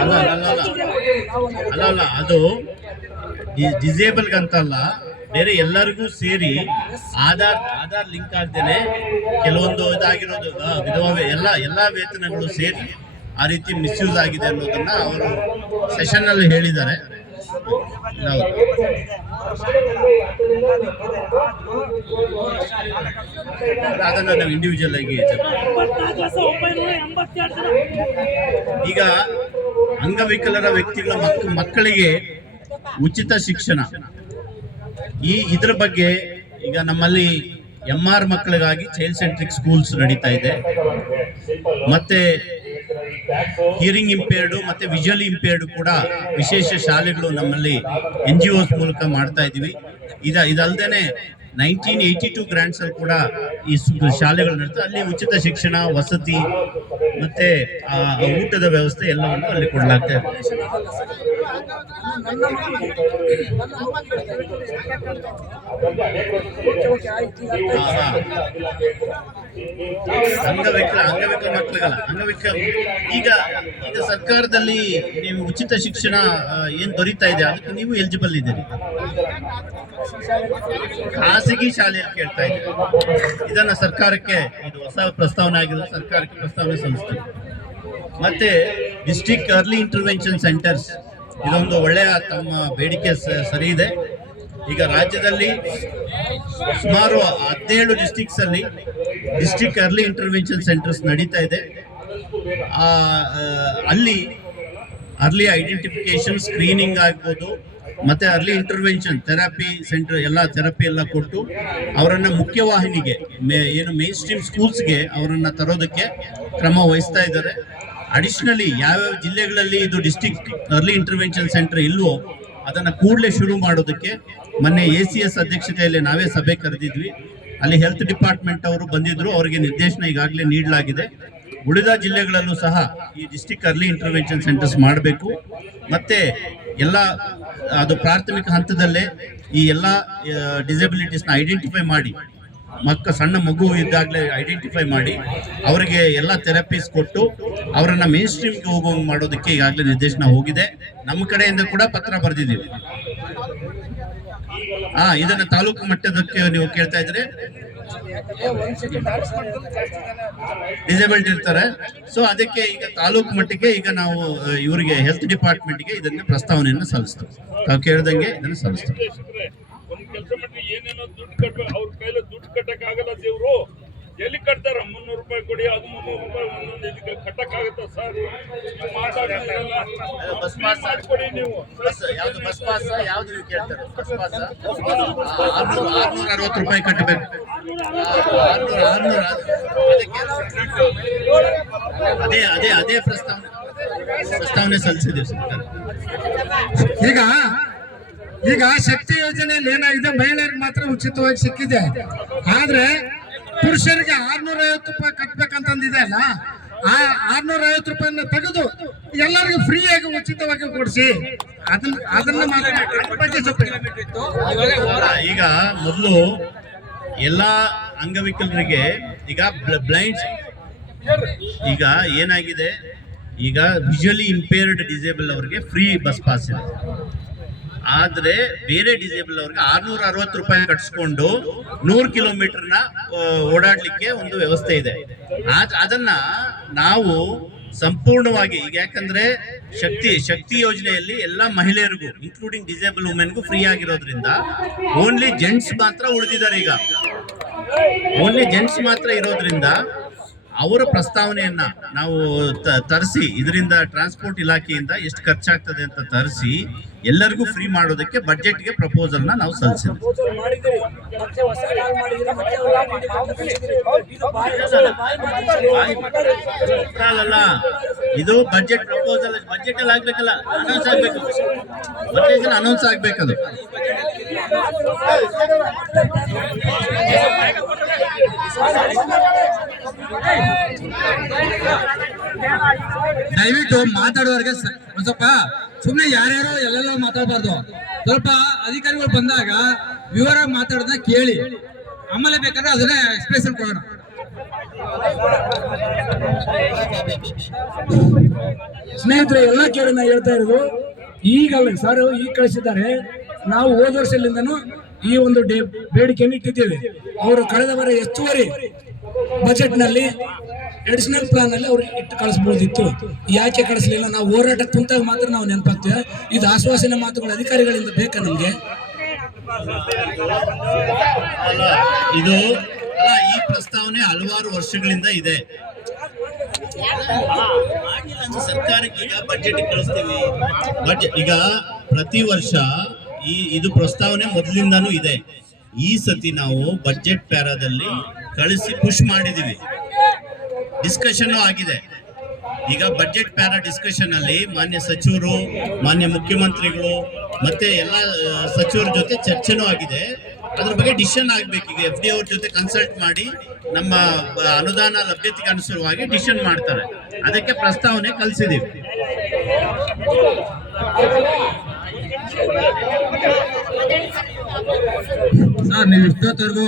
ಅಲ್ಲ ಅಲ್ಲ ಅಲ್ಲ ಅಲ್ಲ ಅದು ಡಿಸೇಬಲ್ಗಂತಲ್ಲ, ಬೇರೆ ಎಲ್ಲರಿಗೂ ಸೇರಿ ಆಧಾರ್ ಲಿಂಕ್ ಆಗ್ದೇನೆ ಕೆಲವೊಂದು ಇದಾಗಿರೋದು ವಿಧವಾ ಎಲ್ಲ ವೇತನಗಳು ಸೇರಿ ಆ ರೀತಿ ಮಿಸ್ಯೂಸ್ ಆಗಿದೆ ಅನ್ನೋದನ್ನ ಅವರು ಸೆಷನ್ ಅಲ್ಲಿ ಹೇಳಿದ್ದಾರೆ. ಅದನ್ನ ನಾವು ಇಂಡಿವಿಜುವಲ್ ಆಗಿ ಈಗ ಅಂಗವಿಕಲರ ವ್ಯಕ್ತಿಗಳ ಮಕ್ಕಳಿಗೆ ಉಚಿತ ಶಿಕ್ಷಣ ಇದ್ರ ಬಗ್ಗೆ ಈಗ ನಮ್ಮಲ್ಲಿ MR ಮಕ್ಕಳಿಗಾಗಿ ಚೈಲ್ಡ್ ಸೆಂಟ್ರಿಕ್ ಸ್ಕೂಲ್ಸ್ ನಡೀತಾ ಇದೆ. ಮತ್ತೆ ಹಿಯರಿಂಗ್ ಇಂಪೇರ್ಡ್ ಮತ್ತೆ ವಿಜುವಲಿ ಇಂಪೇರ್ಡ್ ಕೂಡ ವಿಶೇಷ ಶಾಲೆಗಳು ನಮ್ಮಲ್ಲಿ NGOs ಮೂಲಕ ಮಾಡ್ತಾ ಇದೀವಿ. ಇದಲ್ದೇನೆ 1982 ಗ್ರಾಂಟ್ಸ್ ಅಲ್ಲಿ ಕೂಡ ಈ ಶಾಲೆಗಳು ನಡೀತಾ, ಅಲ್ಲಿ ಉಚಿತ ಶಿಕ್ಷಣ, ವಸತಿ ಮತ್ತೆ ಊಟದ ವ್ಯವಸ್ಥೆ ಎಲ್ಲವನ್ನು ಅಲ್ಲಿ ಕೊಡಲಾಗ್ತಾ ಇದೆ. ಅಂಗವಿಕಲ ಮಕ್ಕಳಿಗಲ್ಲ, ಈಗ ಸರ್ಕಾರದಲ್ಲಿ ನೀವು ಉಚಿತ ಶಿಕ್ಷಣ ಏನ್ ದೊರೀತಾ ಇದೆ ಅದಕ್ಕೆ ನೀವು ಎಲಿಜಿಬಲ್ ಇದ್ದೀರಿ. ಖಾಸಗಿ ಶಾಲೆಯಲ್ಲಿ ಕೇಳ್ತಾ ಇದ್ದೀರಿ. ಇದನ್ನ ಸರ್ಕಾರಕ್ಕೆ, ಇದು ಹೊಸ ಪ್ರಸ್ತಾವನೆ ಆಗಿರೋ ಸರ್ಕಾರಕ್ಕೆ ಪ್ರಸ್ತಾವನೆ ಸಲ್ಲಿಸ್ತೀವಿ. ಮತ್ತೆ ಡಿಸ್ಟ್ರಿಕ್ಟ್ ಅರ್ಲಿ ಇಂಟರ್ವೆನ್ಷನ್ ಸೆಂಟರ್ಸ್, ಇದೊಂದು ಒಳ್ಳೆಯ ತಮ್ಮ ಬೇಡಿಕೆ ಸರಿ ಇದೆ. ಈಗ ರಾಜ್ಯದಲ್ಲಿ ಸುಮಾರು 17 ಡಿಸ್ಟ್ರಿಕ್ಟ್ಸ್ ಅಲ್ಲಿ ಡಿಸ್ಟ್ರಿಕ್ಟ್ ಅರ್ಲಿ ಇಂಟರ್ವೆನ್ಷನ್ ಸೆಂಟರ್ಸ್ ನಡೀತಾ ಇದೆ. ಅಲ್ಲಿ ಅರ್ಲಿ ಐಡೆಂಟಿಫಿಕೇಶನ್, ಸ್ಕ್ರೀನಿಂಗ್ ಆಗ್ಬೋದು, ಮತ್ತೆ early intervention therapy centre therapy ಎಲ್ಲ ಕೊಟ್ಟು ಅವರನ್ನ ಮುಖ್ಯವಾಹಿನಿಗೆ, ಏನು ಮೇನ್ ಸ್ಟ್ರೀಮ್ ಸ್ಕೂಲ್ಸ್ಗೆ ಅವರನ್ನ ತರೋದಕ್ಕೆ ಕ್ರಮ ವಹಿಸ್ತಾ ಇದ್ದಾರೆ. ಅಡಿಷನಲಿ ಯಾವ್ಯಾವ ಜಿಲ್ಲೆಗಳಲ್ಲಿ ಇದು ಡಿಸ್ಟ್ರಿಕ್ಟ್ ಅರ್ಲಿ ಇಂಟರ್ವೆನ್ಷನ್ ಸೆಂಟರ್ ಇಲ್ವೋ ಅದನ್ನ ಕೂಡಲೇ ಶುರು ಮಾಡೋದಕ್ಕೆ ಮೊನ್ನೆ ACS ಅಧ್ಯಕ್ಷತೆಯಲ್ಲಿ ನಾವೇ ಸಭೆ ಕರೆದಿದ್ವಿ. ಅಲ್ಲಿ ಹೆಲ್ತ್ ಡಿಪಾರ್ಟ್ಮೆಂಟ್ ಅವರು ಬಂದಿದ್ರು, ಅವರಿಗೆ ನಿರ್ದೇಶನ ಈಗಾಗಲೇ ನೀಡಲಾಗಿದೆ. ಉಳಿದ ಜಿಲ್ಲೆಗಳಲ್ಲೂ ಸಹ ಈ ಡಿಸ್ಟ್ರಿಕ್ಟ್ ಅರ್ಲಿ ಇಂಟರ್ವೆನ್ಷನ್ ಸೆಂಟರ್ಸ್ ಮಾಡಬೇಕು. ಮತ್ತೆ ಎಲ್ಲ ಅದು ಪ್ರಾಥಮಿಕ ಹಂತದಲ್ಲೇ ಈ ಎಲ್ಲ ಡಿಸಬಿಲಿಟೀಸ್ನ ಐಡೆಂಟಿಫೈ ಮಾಡಿ, ಸಣ್ಣ ಮಗು ಇದ್ದಾಗಲೇ ಐಡೆಂಟಿಫೈ ಮಾಡಿ ಅವರಿಗೆ ಎಲ್ಲ ಥೆರಪೀಸ್ ಕೊಟ್ಟು ಅವರನ್ನ ಮೇನ್ ಸ್ಟ್ರೀಮ್ಗೆ ಹೋಗುವಂಗೆ ಮಾಡೋದಕ್ಕೆ ಈಗಾಗಲೇ ನಿರ್ದೇಶನ ಹೋಗಿದೆ. ನಮ್ಮ ಕಡೆಯಿಂದ ಕೂಡ ಪತ್ರ ಬರೆದಿದ್ದೀವಿ. ಇದನ್ನ ತಾಲೂಕು ಮಟ್ಟದಕ್ಕೆ ನೀವು ಕೇಳ್ತಾ ಇದ್ರೆ ಡಿಸೇಬಲ್ಡ್ ಇರ್ತಾರೆ. ಸೊ ಅದಕ್ಕೆ ಈಗ ತಾಲೂಕು ಮಟ್ಟಿಗೆ ಈಗ ನಾವು ಇವರಿಗೆ ಹೆಲ್ತ್ ಡಿಪಾರ್ಟ್ಮೆಂಟ್ಗೆ ಇದನ್ನ ಪ್ರಸ್ತಾವನೆಯನ್ನು ಸಲ್ಲಿಸ್ತೀವಿ. ತಾವು ಕೇಳ್ದಂಗೆ ಇದನ್ನು ಸಲ್ಲಿಸ್ತೀವಿ. ಕೆಲಸ ಮಾಡಿ ಏನೇನೋ ದುಡ್ಡು ಕಟ್ಟಬೇಕು, ಅವ್ರ ಕೈಲಿ ದುಡ್ಡು ಕಟ್ಟಕ್ ಆಗಲ್ಲ. ದೇವ್ರು ಎಲ್ಲಿ ಕಟ್ತಾರ? 300 ರೂಪಾಯಿ ಕೊಡಿ, ಅದು 300 ರೂಪಾಯಿ ಒಂದೊಂದು ಇದಕ್ಕೆ ಕಟ್ಟಕ್ ಆಗುತ್ತ ಸರ್? ಬಸ್ ಪಾಸ್ ಕೊಡಿ ನೀವು. ಯಾವ್ದು ಬಸ್ ಪಾಸ್ ಯಾವ್ದು ನೀವು ಕೇಳ್ತಾರೆ? ಬಸ್ ಪಾಸ್ 660 ರೂಪಾಯಿ ಕಟ್ಟಬೇಕು. 600 ಅದೇ ಪ್ರಸ್ತಾವನೆ ಸಲ್ಲಿಸಿದ್ದೀವಿ ಸರ್ಕಾರ. ಈಗ ಶಕ್ತಿ ಯೋಜನೆಯಲ್ಲಿ ಏನಾಗಿದೆ, ಮಹಿಳೆಯರಿಗೆ ಮಾತ್ರ ಉಚಿತವಾಗಿ ಸಿಕ್ಕಿದೆ. ಆದ್ರೆ ಪುರುಷರಿಗೆ 650 ರೂಪಾಯಿ ಕಟ್ಬೇಕಂತಂದಿದೆ ಅಲ್ಲ, ಆ 650 ರೂಪಾಯಿನ ತೆಗೆದು ಎಲ್ಲರಿಗೂ ಫ್ರೀ ಆಗಿ ಉಚಿತವಾಗಿ ಕೊಡಿಸಿ. ಅದನ್ನ ಈಗ ಮೊದಲು ಎಲ್ಲ ಅಂಗವಿಕಲರಿಗೆ ಈಗ ಬ್ಲೈಂಡ್, ಈಗ ಏನಾಗಿದೆ, ಈಗ ವಿಜುವಲಿ ಇಂಪೇರ್ಡ್ ಡಿಸೇಬಲ್ ಅವರಿಗೆ ಫ್ರೀ ಬಸ್ ಪಾಸ್ ಇದೆ. ಆದ್ರೆ ಬೇರೆ ಡಿಸೇಬಲ್ ಅವ್ರಿಗೆ 660 ರೂಪಾಯಿ ಕಟ್ಸ್ಕೊಂಡು 100 ಕಿಲೋಮೀಟರ್ನ ಓಡಾಡ್ಲಿಕ್ಕೆ ಒಂದು ವ್ಯವಸ್ಥೆ ಇದೆ. ಅದನ್ನ ನಾವು ಸಂಪೂರ್ಣವಾಗಿ ಈಗ, ಯಾಕಂದ್ರೆ ಶಕ್ತಿ ಯೋಜನೆಯಲ್ಲಿ ಎಲ್ಲ ಮಹಿಳೆಯರಿಗೂ ಇನ್ಕ್ಲೂಡಿಂಗ್ ಡಿಸೇಬಲ್ ವುಮೆನ್ಗೂ ಫ್ರೀ ಆಗಿರೋದ್ರಿಂದ ಓನ್ಲಿ ಜೆಂಟ್ಸ್ ಮಾತ್ರ ಉಳಿದಿದ್ದಾರೆ. ಈಗ ಓನ್ಲಿ ಜೆಂಟ್ಸ್ ಮಾತ್ರ ಇರೋದ್ರಿಂದ ಅವರ ಪ್ರಸ್ತಾವನೆಯನ್ನ ನಾವು ತರಿಸಿ, ಇದರಿಂದ ಟ್ರಾನ್ಸ್ಪೋರ್ಟ್ ಇಲಾಖೆಯಿಂದ ಎಷ್ಟು ಖರ್ಚಾಗ್ತದೆ ಅಂತ ತರಿಸಿ ಎಲ್ಲರಿಗೂ ಫ್ರೀ ಮಾಡೋದಕ್ಕೆ ಬಜೆಟ್ಗೆ ಪ್ರಪೋಸಲ್ನ ನಾವು ಸಲ್ಲಿಸಿದ್ವಿ. ಅಲ್ಲ, ಇದು ಬಜೆಟ್ ಪ್ರಪೋಸಲ್, ಬಜೆಟ್ ಅಲ್ಲಿ ಆಗ್ಬೇಕಲ್ಲ, ಅನೌನ್ಸ್ ಆಗ್ಬೇಕು, ಬಜೆಟ್ ಅನೌನ್ಸ್ ಆಗ್ಬೇಕದು. ದಯವಿಟ್ಟು ಮಾತಾಡುವವರೆಗೆ ಒಂದ್ ಸ್ವಲ್ಪ ಸುಮ್ಮನೆ ಯಾರ್ಯಾರೋ ಎಲ್ಲೆಲ್ಲ ಮಾತಾಡಬಾರ್ದು. ಸ್ವಲ್ಪ ಅಧಿಕಾರಿಗಳು ಬಂದಾಗ ವಿವರ ಮಾತಾಡೋದನ್ನ ಕೇಳಿ, ಆಮೇಲೆ ಬೇಕಾದ್ರೆ ಅದನ್ನ ಎಕ್ಸ್ಪ್ರೆಷನ್ ಕೊಡೋಣ. ಸ್ನೇಹಿತರೆ, ಎಲ್ಲ ಕೇಳಿ ನಾ ಹೇಳ್ತಾ ಇರೋದು ಈಗಲ್ಲ ಸರ್, ಈಗ ಕಳಿಸಿದ್ದಾರೆ. ನಾವು ಹೋದ ವರ್ಷದಿಂದನೂ ಈ ಒಂದು ಬೇಡಿಕೆಯನ್ನು ಇಟ್ಟಿದ್ದೇವೆ. ಅವರು ಕಳೆದ ವಾರ ಹೆಚ್ಚುವರಿ ಬಜೆಟ್ ನಲ್ಲಿ ಅಡಿಷನಲ್ ಪ್ಲಾನ್ ಅಲ್ಲಿ ಅವ್ರು ಇಟ್ಟು ಕಳಿಸಬಹುದಿತ್ತು. ಯಾಕೆ ಕಳಿಸಲಿಲ್ಲ? ನಾವು ಹೋರಾಟ ಕುಂತಾಗ ಮಾತ್ರ ನಾವು ನೆನಪಾಗ್ತೇವೆ. ಇದು ಆಶ್ವಾಸನೆ ಮಾತುಗಳು ಅಧಿಕಾರಿಗಳಿಂದ ಬೇಕಾ ನಮ್ಗೆ? ಅಲ್ಲ, ಇದು ಈ ಪ್ರಸ್ತಾವನೆ ಹಲವಾರು ವರ್ಷಗಳಿಂದ ಇದೆ. ಸರ್ಕಾರಕ್ಕೆ ಈಗ ಬಜೆಟ್ ಕಳಿಸ್ತೀವಿ. ಬಜೆಟ್ ಈಗ ಪ್ರತಿ ವರ್ಷ ಇದು ಪ್ರಸ್ತಾವನೆ ಮೊದಲಿಂದಾನು ಇದೆ. ಈ ಸತಿ ನಾವು ಬಜೆಟ್ ಪ್ಯಾರಾದಲ್ಲಿ ಕಳಿಸಿ ಪುಷ್ ಮಾಡಿದೀವಿ. ಡಿಸ್ಕಷನ್ ಆಗಿದೆ. ಈಗ ಬಜೆಟ್ ಪ್ಯಾರಾ ಡಿಸ್ಕಷನ್ ಅಲ್ಲಿ ಮಾನ್ಯ ಸಚಿವರು, ಮಾನ್ಯ ಮುಖ್ಯಮಂತ್ರಿಗಳು ಮತ್ತೆ ಎಲ್ಲ ಸಚಿವರ ಜೊತೆ ಚರ್ಚೆನೂ ಆಗಿದೆ. ಅದ್ರ ಬಗ್ಗೆ ಡಿಸಿಷನ್ ಆಗ್ಬೇಕು. ಈಗ FD ಅವ್ರ ಜೊತೆ ಕನ್ಸಲ್ಟ್ ಮಾಡಿ ನಮ್ಮ ಅನುದಾನ ಲಭ್ಯತೆಗೆ ಅನುಸಾರವಾಗಿ ಡಿಸಿಷನ್ ಮಾಡ್ತಾರೆ. ಅದಕ್ಕೆ ಪ್ರಸ್ತಾವನೆ ಕಳಿಸಿದೀವಿ. ಸರ್, ನೀವು ಇಷ್ಟೊತ್ತವರೆಗೂ